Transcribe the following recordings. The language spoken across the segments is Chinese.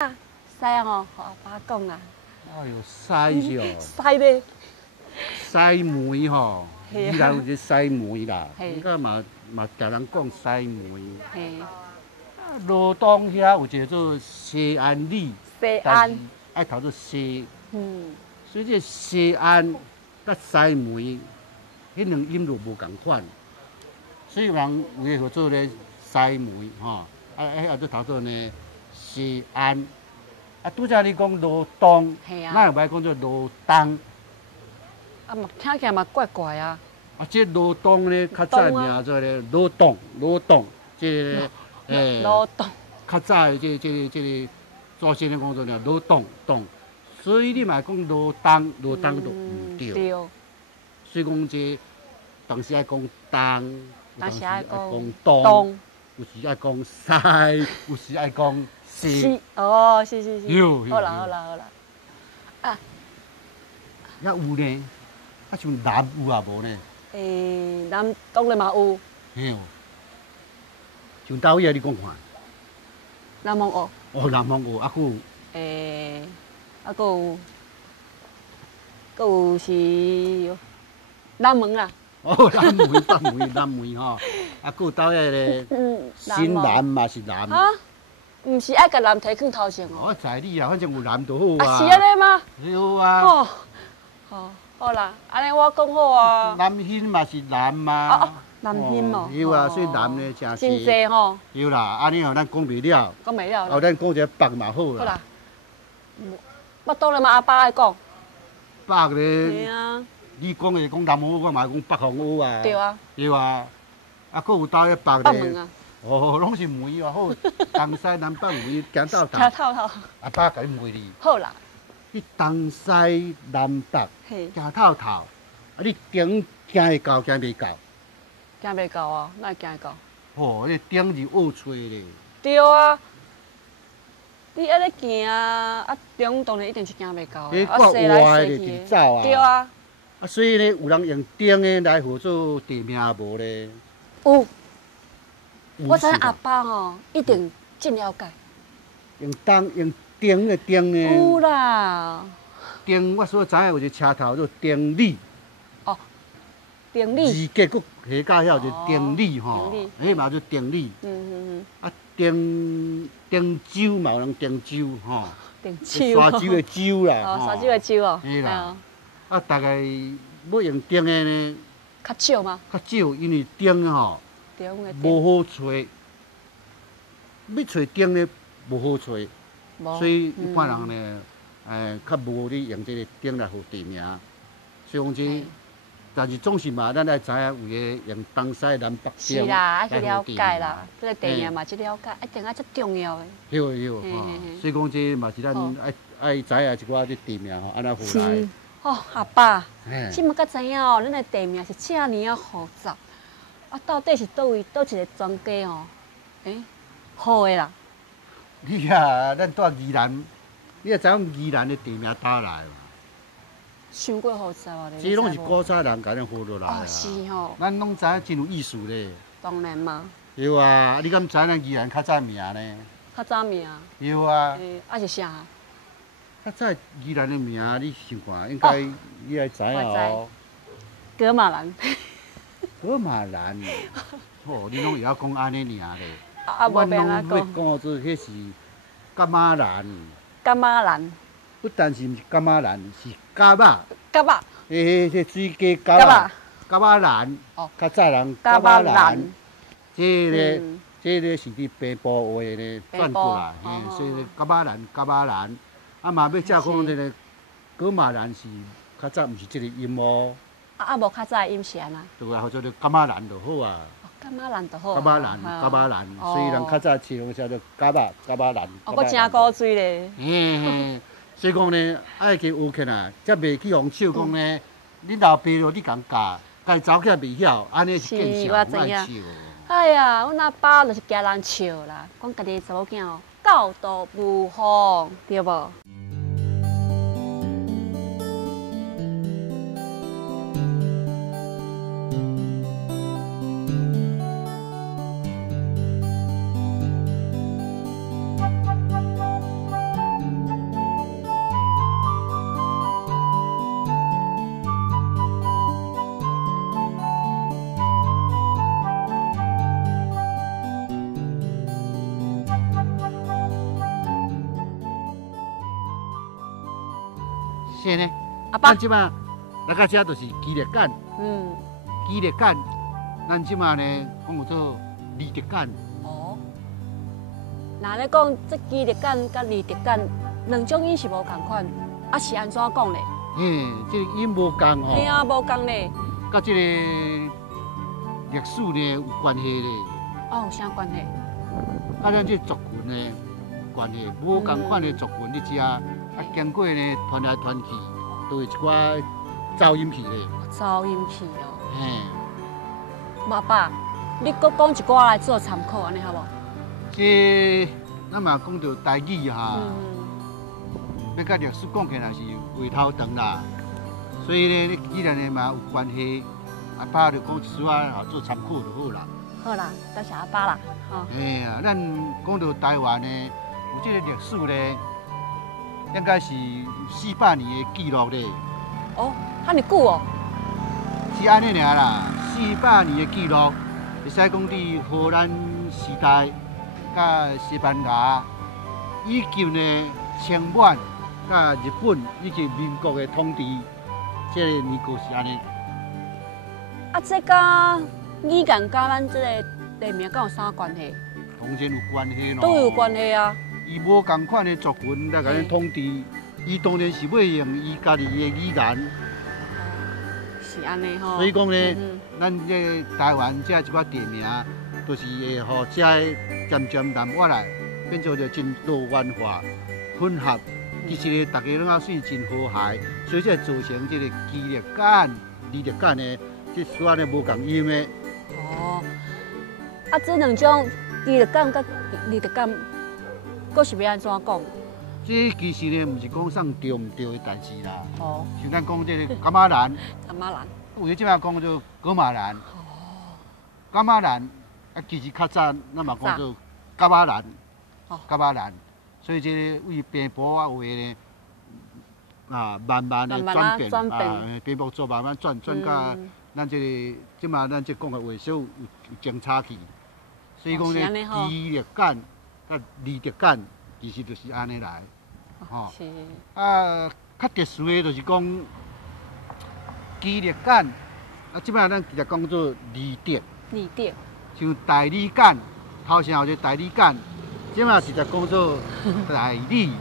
使啊吼，和阿爸讲啦。哎呦，使是哦，使咧，使梅吼，嘿啊依然有这使梅啦，嘿应该嘛甲人讲使梅。嘿，罗东遐有一个做西安里，西安，爱读做西，嗯，所以这西安甲西梅，迄两音就无共款，所以有人有诶叫做咧西梅吼，啊做读做呢西安，啊拄则你讲罗东，嘿啊咱又歹讲做罗东，啊嘛听起来嘛怪怪啊。啊这罗东咧较早名做咧罗东，这个罗东，较早的这个祖先咧讲做呢罗东，所以你嘛讲罗东就唔对，对，所以讲这当时爱讲东，当时爱讲东，有时爱讲西，有时爱讲西。哦，是。有好啦。啊，遐有呢，啊像南有啊无呢？南当然嘛有，嘿哦，像倒遐你讲看，南蒙学，哦南方有，啊佫有。啊佫有是南门啦。哦，南梅吼，啊，佫有倒遐咧，新南嘛是南。啊，毋是爱甲南提去头前哦。我知你啊，反正有南就好啊。啊，是安尼吗？有啊。哦，好啦，安尼我讲好啊。南兴嘛是南嘛。南兴哦。有啊，所以南呢真真济吼。有啦，安尼吼咱讲袂了。讲袂了。后咱讲一个北嘛好啦。好啦。我当然嘛阿爸爱讲。北咧。嘿啊。你讲的讲南方，我嘛讲北方有啊。对啊。对啊。啊，佫有倒咧北咧。北门啊。哦，拢是梅啊，好，东西南北梅，行到头。行透透。阿爸甲你梅哩。好啦。你东西南北，行透透，啊！你顶行会到，行袂到？行袂到啊，哪会行会到？哦，你顶是恶吹咧。对啊，你安尼行啊，中当然一定是行袂到的。我歪咧直走啊。对啊。啊，所以咧，有人用顶的来辅助地名无咧？有。我知影阿爸吼，一定真了解。用顶的顶呢？有啦。顶我所知影有一个车头叫顶里。哦。顶里。字格佫下到遐就顶里吼，迄嘛叫顶里。啊，顶洲嘛有人顶洲吼。顶洲。沙洲的洲啦。哦，沙洲的洲哦。嘿啦。啊，大概要用顶的呢？较少吗？较少，因为顶的吼。无好找，要找顶咧无好找，所以一般人呢，较无咧用这个顶来互地名。所以讲这，但是总是嘛，咱爱知影有个用东西南北顶。是啦，爱去了解啦，这个地名嘛，去了解，一定啊，最重要的。有，所以讲这嘛是咱爱知影一寡这地名吼，安那互来。哦，阿爸，即马才知影哦，恁的地名是这尔啊复杂。啊，到底是倒一个庄家哦？好的啦。你啊，咱住宜兰，你也知影宜兰的地名倒来嘛？伤过复杂啊！这拢是古早人甲咱学落来啊。是吼。咱拢知影真有意思咧。当然嘛。有啊，你敢知咱宜兰较早名呢？较早名。有啊。啊是啥？较早宜兰的名，你想看，应该你爱知影哦。噶玛兰。噶玛兰，哦，你拢会晓讲安尼尔咧？无变啊讲。我拢讲做迄是噶玛兰。噶玛兰。不但是毋是噶玛兰，是噶马。噶马。迄水鸡噶马。噶玛兰。哦。较早人噶玛兰。这个是伫北部话咧转过来，所以噶玛兰。啊嘛要照讲这个噶玛兰是较早毋是这个音哦。无较早音是安那？就来叫做噶玛兰就好啊。噶玛兰就好。噶玛兰，所以人较早形容叫做噶玛兰。哦，佫真古锥咧。所以讲呢，爱去学起来，才袂去用笑讲呢。恁老爸咯，你共教，家走起来袂晓，安尼是见笑，莫笑。哎呀，阮阿爸就是惊人笑啦，讲家己查某囝哦，教导无方，对无？是呢。阿爸咱，即马来到遮就是基列干，基列干，咱即马呢讲做利德干。哦。那咧讲这基列干甲利德干两种音是无共款，啊是安怎讲咧？这个音无共吼。嘿啊，无共咧。甲这个历史呢有关系咧。哦，有啥关系？啊，咱这族群呢有关系，无共款的族群你知啊？啊，经过呢传来传去，都有一寡噪音器咧。噪音器哦。嘿。阿爸，你搁讲一寡来做参考，安尼好无？这咱嘛讲到台语哈，要甲历史讲起来是话头长啦，所以呢，你既然呢嘛有关系，阿爸就讲一丝啊做参考就好啦。好啦，多谢阿爸啦，吼。哎呀，咱讲到台湾呢，有这个历史呢，应该是400年的记录咧。哦，遐尼久哦。是安尼尔啦，400年的记录，会使讲伫荷兰时代。甲西班牙以及呢清末甲日本以及民国的统治，这个年故是安尼。啊，这甲语言甲咱这个地名敢有啥关系？当然有关系咯。都有关系啊。伊无共款的族群来甲咱统治，伊当然是要用伊家己的语言。是安尼吼。所以讲呢，咱这台湾这一寡地名，都是会互这渐渐淡化来，变做着真多元化混合。其实呢，大家拢啊算真和谐，所以才造成这个基列感、利列感呢，这虽然呢无共音的。哦。啊，这两种基列感甲利列感，佫是要安怎讲？这其实呢，唔是讲上对唔对的代志啦。哦。像咱讲这个噶玛兰。噶玛兰。有即摆讲做噶玛兰。哦。噶玛兰。啊，其实较早咱嘛讲做噶玛兰，噶玛兰，所以这为平埔啊话呢，啊慢慢的转变，啊平埔做慢慢转到咱这个即嘛咱这讲的话少有争差去，所以讲呢，基列感甲利列感其实就是安尼来，吼。是。啊，较特殊的就是讲基列感，啊即摆咱其实讲做利德。利德。像代理干，头前有一个代理干，即嘛是在讲做代理，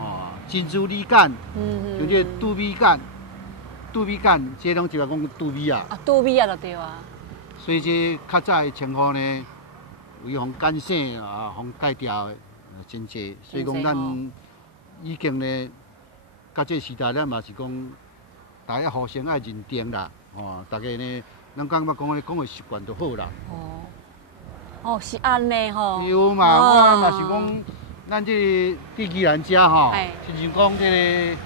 哦，珍珠理干，像这杜米干，杜米干，这拢就来讲杜米啊。啊，杜米啊，就对啊。所以这较早的称呼呢，为互简姓啊，互改掉的真济，所以讲咱已经呢，到这时代咱嘛是讲，大家互相爱认定啦，哦，大家呢。咱讲要讲的习惯就好啦。哦，哦，是安尼吼。有嘛，我嘛是讲，咱这伫宜兰遮吼，亲像讲这个，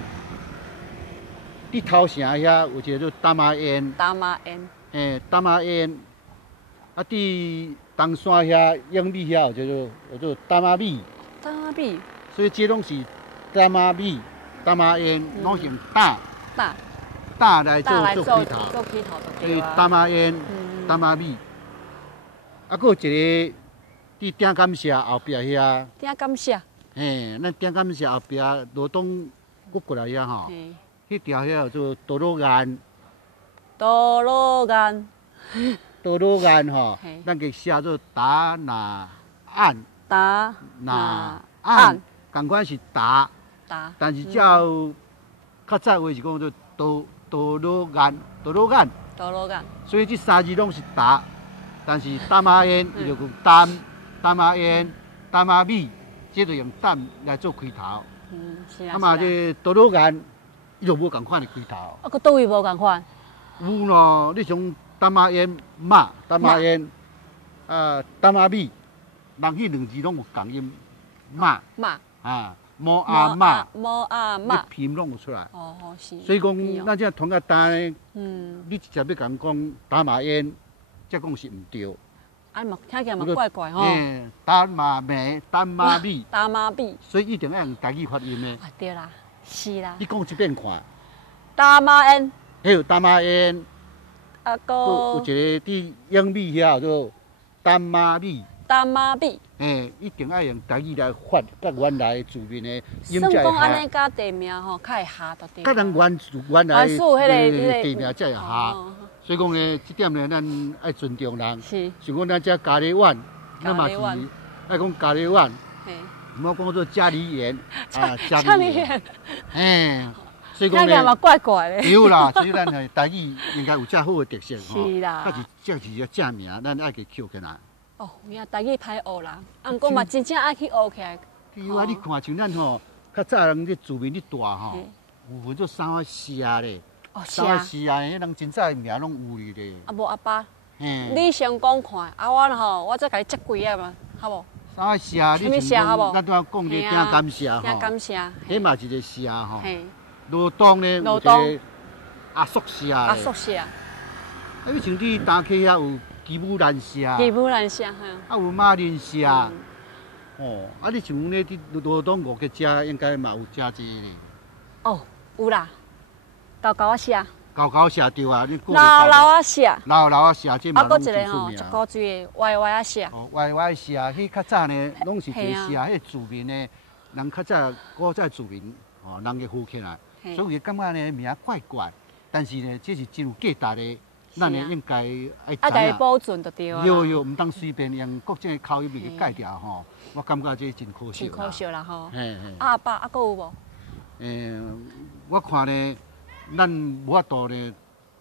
伫头城遐有一个叫大马烟。大马烟。大马烟。啊，伫东山遐、永美遐有叫做大马米。大马米。所以这拢是大马米、大马烟，拢是大。大来做起头，所以大麻烟、大麻米，啊，佫有一个伫顶感社后壁遐。顶感社。咱顶感社后壁罗东佫过来遐吼，迄条遐叫做多罗岩。多罗岩。多罗岩吼，咱给写做达那岸。达那岸，同款是达。达。但是照较早话是讲做多罗岩，多罗岩，所以这三字拢是达，但是大麻烟伊就用大麻烟、大麻米，这就用担来做开头。是啊。啊嘛，这多罗岩伊就无共款的开头。啊，佮倒位无共款？有咯，你像大麻烟、大麻烟，大麻米，人迄两字拢有共音，啊。毛阿妈，你拼拢有出来。哦，是。所以讲，咱这同个单呢，你直接要讲讲打麻烟，这讲是唔对。啊，嘛听起来嘛怪怪吼。打麻米，打麻米。打麻米。所以一定要用台语发音的。啊，对啦，是啦。你讲一遍看。打麻烟。还有打麻烟。啊，有一个伫永美遐叫做打麻米。丹妈米。一定要用台语来发，甲原来字面的音算才会合。讲安尼，甲地名吼，较会合到对。甲咱原来原始迄个地名才会合。所以讲呢，这点呢，咱爱尊重人。是。像讲咱遮咖喱碗，咱嘛是爱讲咖喱碗，唔好讲做家里园啊，家里园。所以讲呢，嘛怪怪的。有啦，所以咱的台语应该有遮好的特色吼。是啦。这是个正名，咱爱去捡起来。哦，有影台语歹学啦，啊，毋过嘛真正爱去学起来。有啊，你看像咱吼，较早人这字面咧大吼，有分做三个社咧。哦，社。三个社啊，迄人真早名拢有咧。啊，无阿爸。你先讲看，啊，我吼，我再甲你接几个嘛，好无？三个社，你像讲，咱拄仔讲咧听感谢吼。听感谢。迄嘛是一个社吼。罗东咧有一个阿宿社。阿宿社。啊，你像你单溪遐有吉姆兰社。吉姆兰社，啊，有马林社。哦，啊，你像咧伫罗东五个遮，应该嘛有遮济咧。哦，有啦，高高啊社。高高社对啊，你老啊社。老啊社，这嘛拢真出名。一个嘴的歪歪啊社。哦，歪歪社，迄较早呢，拢是一个社，迄字面呢，人较早古早字面，哦，人个浮起来，所以感觉呢名怪怪，但是呢，这是真有价值的，咱呢应该爱知影。保存就对了。有，唔当随便用国际口音去改掉吼，我感觉这真可惜啦。真可惜啦吼。嘿。阿爸，还佫有无？我看呢。咱无法度呢，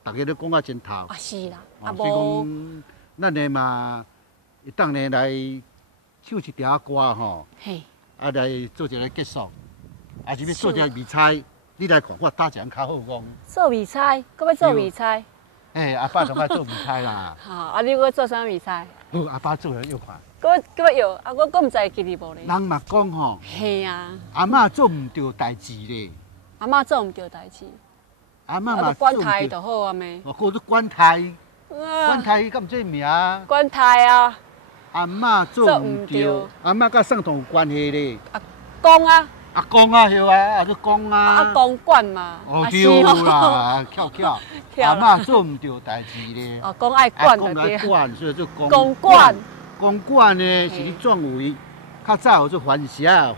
大家都讲啊真透。啊是啦，啊无。所以讲，咱呢嘛，会当呢来唱一条歌吼，啊来做一个结束，啊是要做一个味菜，你来看我打一样较好讲。做味菜，搁要做味菜。阿爸同我做味菜啦。好，啊你搁做啥味菜？阿爸做了又看。搁要摇，啊我搁唔知记哩无咧。人嘛讲吼。系啊。阿嬷做唔对代志咧。阿嬷做唔对代志。阿嬷嘛管台就好啊咩？我讲做管台，管台敢这名？管台啊！阿嬷做唔对，阿嬷甲上同有关系咧。公啊！阿公啊，对啊，做公啊。阿公管嘛。哦对啦，巧。阿嬷做唔对代志咧。哦，公爱管就对。公管，所以做公。公管。公管呢是咧转位，较早有做番社。啊，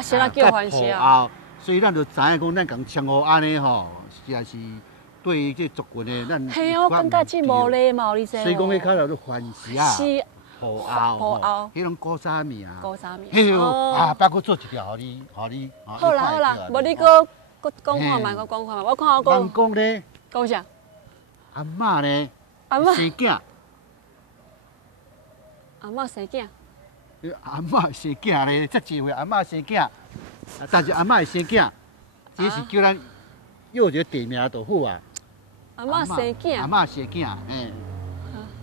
谁人叫番社啊？所以咱就知影讲，咱共称呼安尼吼。也是对于这族群的，咱系啊，我感觉真无礼貌，你知无？所以讲，迄较叫做番社。是。葡萄，迄种古早名。古早名。迄个啊，包括做一条，互你。好啦，无你搁讲看嘛，我讲看嘛，我看我讲。人讲咧。讲啥？阿嬷呢？阿嬷。生囝。阿嬷生囝。阿嬷生囝咧，遮济岁阿嬷生囝，但是阿嬷生囝，只是叫咱。又一个地名就好啊！阿嬷生囝，阿嬷生囝，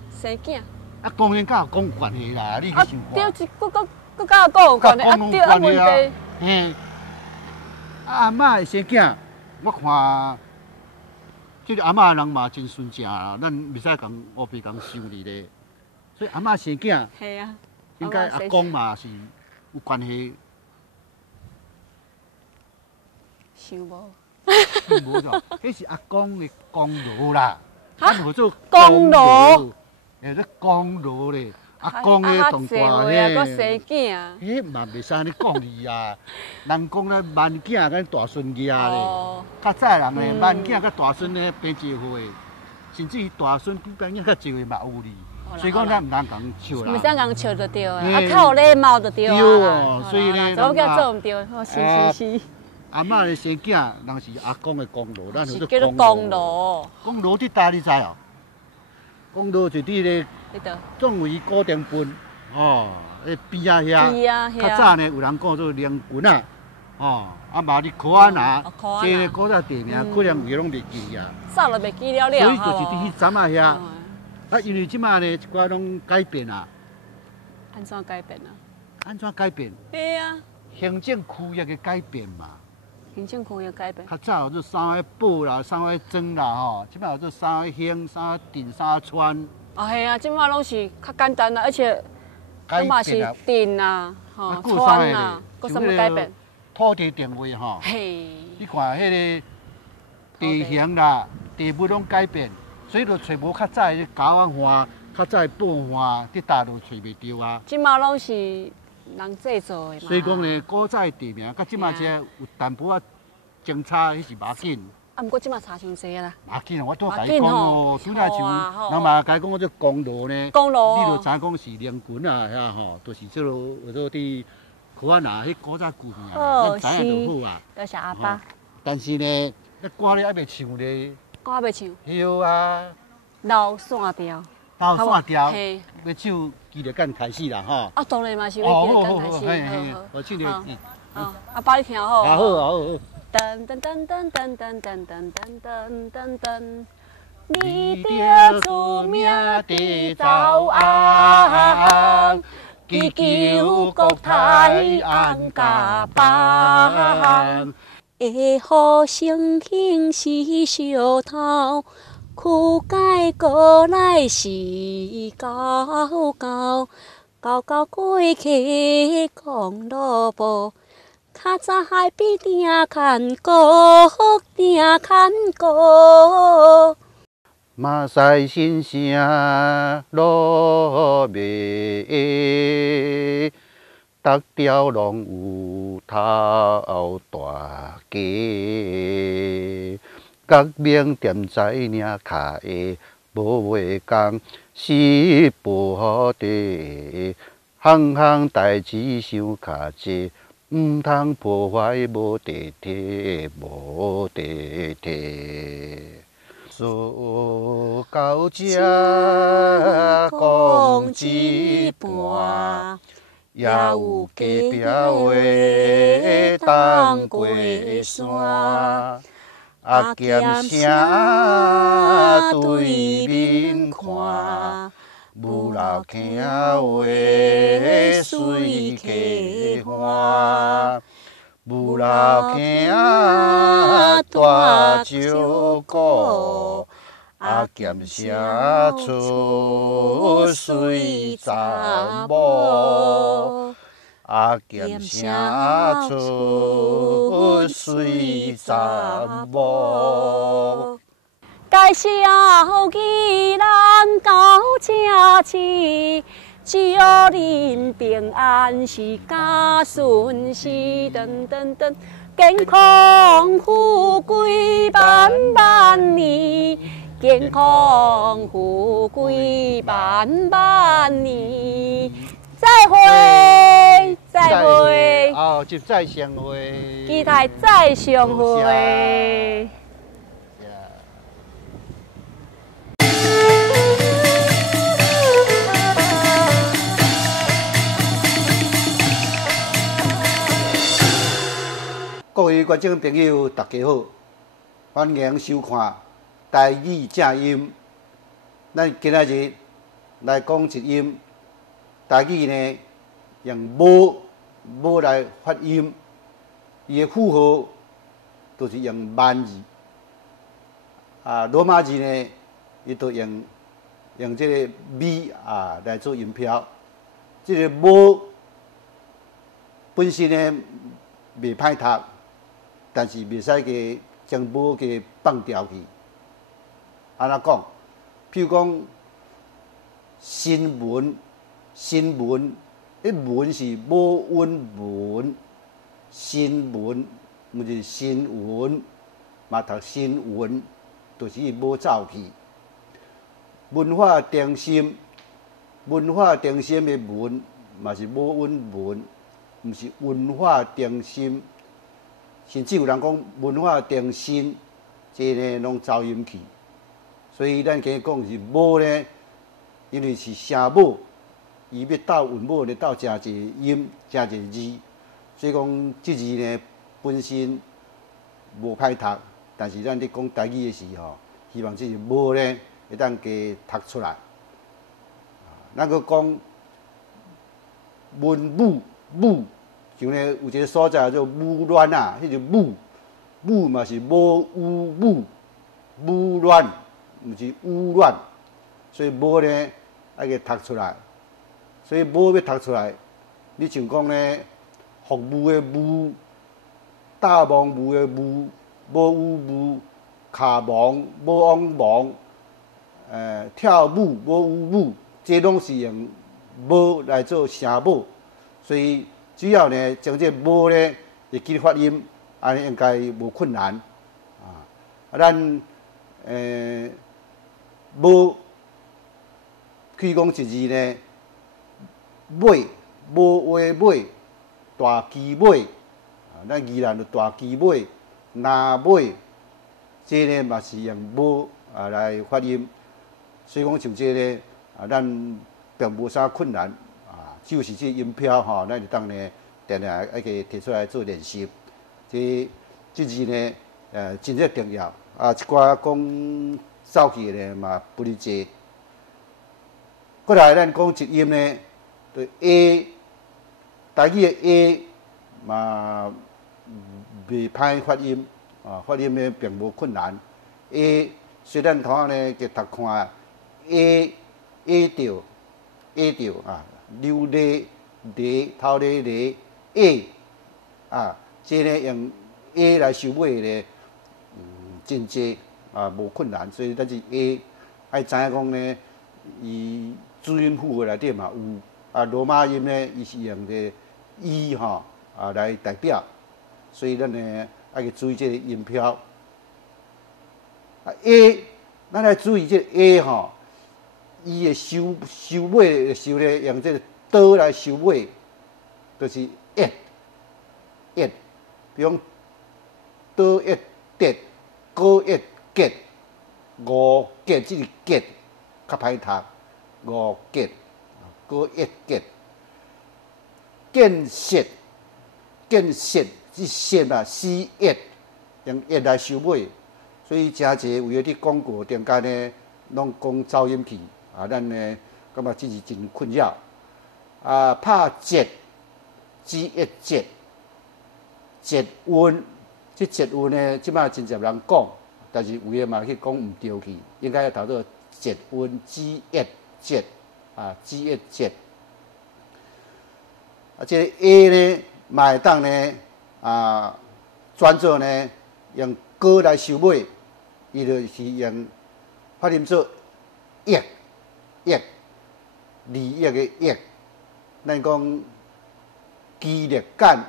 生囝。啊，当然甲有讲关系啦，你去想看。对，佮甲讲有关系，啊对啊问题。阿嬷生囝，我看，这个阿嬷人嘛真纯正啦，咱袂使讲乌白讲伤你咧。所以阿嬷生囝，系啊，应该阿公嘛是有关系。想无。无错，迄是阿公的功劳啦。哈？做功劳？这功劳咧，阿公的同大咧。啊，生囝。迄嘛袂使安尼讲你啊！人讲咧，万囝跟大孙囝咧。较早人咧，万囝甲大孙咧平一岁，甚至于大孙比万囝较一岁嘛有哩。所以讲咱唔通讲笑啦。唔使讲笑就对啦，啊较有礼貌就对啦。对哦，所以咧，怎叫做唔对？哦，是。阿嬷的生囝，人是阿公的功劳，咱叫做功劳。功劳伫搭你知哦？功劳就伫咧壮围古亭分哦，迄边仔遐。较早呢，有人讲做灵棍啊，哦，啊嘛你考安啊，这个古早地名可能有拢袂记啊。早就袂记了。所以就是伫迄站啊遐，啊因为即马呢一寡拢改变啊。安怎改变啊？安怎改变？对啊。行政区域的改变嘛。行政区域改变。较早有做三个堡啦，三个庄啦吼，即摆有做三个乡、三个镇、三个村。啊，系啊，即摆拢是较简单啦，而且都嘛是镇啊，吼，村啊，搁什么改变？土地定位吼。嘿。你看迄个地形啦、地物拢改变，所以就找无较早的高啊花，较早布花伫大陆找袂着啊。即马拢是人制作的嘛。所以讲呢，古早地名，甲即马这有淡薄仔争差，迄是马紧。啊，毋过即马差伤济啦。马紧啊，我拄甲你讲哦，拄才像人嘛甲伊讲我这公路呢，公路你就知讲是连群啊，遐吼，都是即落或者伫河岸啊，迄古早故乡啊，咱知影就好啊。多谢阿爸。但是呢，那歌咧还袂唱咧。歌还袂唱。有啊。老线调。老线调。要唱记得干开始啦，吼。啊，当然嘛是要记得干开始。我唱个。阿爸你听好。好好。噔噔噔噔噔噔噔噔噔噔噔，你的出名的早安，祈求国泰安家邦。会好生兴是小头，苦改过来是高高，高高过去公路步。较早海边定看过，定看过。马赛新声落尾，逐条拢有头大鸡。革命店在领卡的无袂讲，是不好地，项项代志伤卡济。唔通破坏无地铁，无地铁。做到这讲一半，也有隔壁话当过山。啊，剑声对面看。母老囝话随家欢，母老囝大照顾，啊剑声出水查某，啊剑声出水查某。介绍义人到正市，祝恁平安是家顺时，噔噔噔，健康富贵万万年，健康富贵万万年。再会，再会，后集再相会，期待再相会。各位观众朋友，大家好，欢迎收看台语正音。咱今仔日来讲一音，台语呢用母来发音，伊的符号都是用万字，罗马字呢，伊都用这个米来做音标。这个母本身呢袂歹读。但是袂使个将母给放掉去。安怎讲？譬如讲新闻，迄文是母音文，新闻毋是新闻，嘛读新闻，就是伊母走去。文化中心的文嘛是母音文，毋是文化中心。甚至有人讲文化中心，这呢拢走音去，所以咱今讲是母呢，因为是声母，伊要斗韵母呢，斗真侪音，真侪字，所以讲这字呢本身无歹读，但是咱咧讲台语的时候，希望这个母呢会当加读出来。咱个讲文母。像呢，有一个所在叫做母乱啊，迄个母嘛是母乱，毋是污乱，所以母呢爱个读出来，所以母要读出来，你像讲呢，服务的务，大忙务的务，无有务，卡忙无往忙，跳舞无有舞，这拢是用母来做声母，所以只要呢将这母呢会记发音，安尼应该无困难啊。咱母，譬如讲一字呢，尾，无话尾，大鸡尾，啊，咱宜兰就大鸡尾、拿尾，这呢嘛是用母啊来发音。所以讲像这呢，啊，咱并无啥困难啊，就是这音标吼，咱就当呢定定爱给摕出来做练习。这字呢，真正重要啊！一寡讲走去呢嘛不离济。过来咱讲一音呢，就 A， 台语的 A 嘛袂歹发音啊，发音呢并无困难。A 虽然同学呢去读看 A 调啊，溜咧咧头咧咧 A 啊，这呢用 A 来收尾呢，真济啊无困难，所以咱是 A， 爱知影讲呢，伊注音符内底嘛有啊，罗马音呢伊是用个 E 吼啊来代表，所以咱呢爱去注意这个音标。啊 A， 咱来注意这个 A 吼，伊的收尾的收呢用这个刀来收尾，就是一，比如刀一跌，高一结，五结即是结，较歹读，五结，高一结，建设是设啊，C 一用一来收尾，所以诚济有诶伫广告顶间呢，拢讲走音去啊，咱呢感觉这是真困扰啊，拍节，G 一节，节韵。这节韵呢，即摆真侪人讲，但是有诶嘛去讲毋对去，应该要读做节韵 G 一节啊 ，G 一节。啊，这个 A 呢，嘛会当呢啊，转做呢用歌来收尾，伊就是用发音做亿，二亿的亿。咱讲激烈感。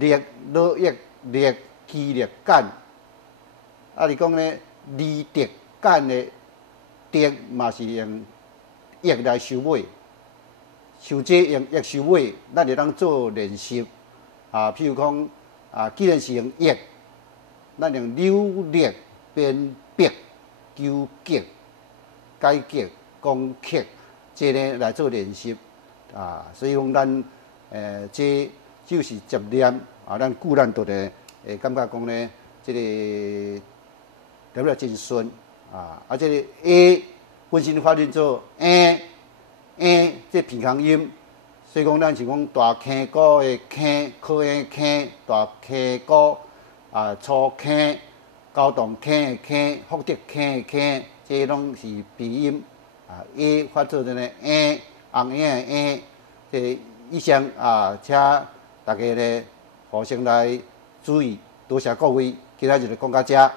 烈老益烈激烈感，啊！你讲呢？离敌感的敌嘛是用益来收尾，像这用益收尾，咱就当做练习啊。譬如讲啊，既然是用益，咱用扭力变逼、纠结、改革、攻克，这呢来做练习啊。所以讲咱这。就是接念啊，咱固然都呢，会感觉讲呢，这个了了真顺啊，啊，这个 A 本身发音做 A， 这平衡音，所以讲咱是讲大坑鼓的坑，考的坑，大坑鼓啊，粗坑，高档坑的坑，福德坑的坑，这拢是鼻音啊 ，A 发作的呢 A， 红影的 A， 这以上啊，请。大家呢，互相来注意，多谢各位，今仔日就讲到这。